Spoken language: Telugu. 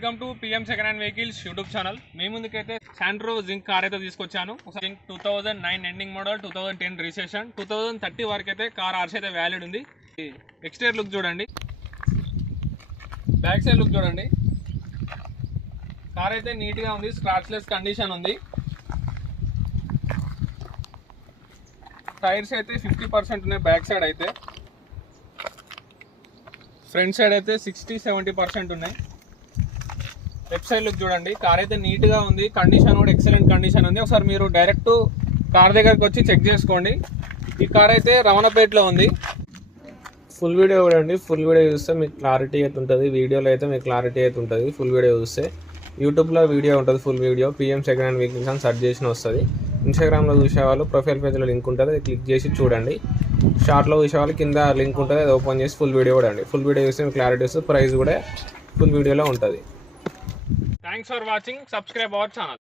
Welcome to PM second hand vehicles YouTube channel. మీ ముందుకైతే శాంట్రో జింక్ కార్ అయితే తీసుకొచ్చాను. జింక్ 2009 ఎండింగ్ మోడల్, 2010 రిజిస్ట్రేషన్, 2030 వరకు అయితే కార్ ఆర్సీ అయితే వ్యాలిడ్ ఉంది. ఎక్స్టీరియర్ లుక్ చూడండి, బ్యాక్ సైడ్ లుక్ చూడండి. కార్ అయితే నీట్గా ఉంది, స్క్రాచ్లెస్ కండిషన్ ఉంది. టైర్స్ అయితే 50% ఉన్నాయి బ్యాక్ సైడ్ అయితే. ఫ్రంట్ సైడ్ అయితే 60-70% ఉన్నాయి. లెఫ్ట్ సైడ్ లుక్ చూడండి. కార్ అయితే నీట్గా ఉంది, కండిషన్ కూడా ఎక్సలెంట్ కండిషన్ ఉంది. ఒకసారి మీరు డైరెక్ట్ కార్ దగ్గరికి వచ్చి చెక్ చేసుకోండి. ఈ కార్ అయితే రమణపేటలో ఉంది. ఫుల్ వీడియో చూడండి. ఫుల్ వీడియో చూస్తే మీకు క్లారిటీ అయితే ఉంటుంది. వీడియోలో అయితే మీకు క్లారిటీ అయితే ఉంటుంది. ఫుల్ వీడియో చూస్తే యూట్యూబ్లో వీడియో ఉంటుంది, full video. PM second hand vehicles అని సెర్చ్ చేసిన వస్తుంది. ఇన్స్టాగ్రామ్లో చూసేవాళ్ళు ప్రొఫైల్ పేజ్లో లింక్ ఉంటుంది, అది క్లిక్ చేసి చూడండి. షార్ట్లో చూసేవాళ్ళు కింద లింక్ ఉంటుంది, అది ఓపెన్ చేసి ఫుల్ వీడియో కూడా అండి. ఫుల్ వీడియో చూస్తే మీకు క్లారిటీ వస్తుంది, ప్రైస్ కూడా ఫుల్ వీడియోలో ఉంటుంది. Thanks for watching. Subscribe our channel.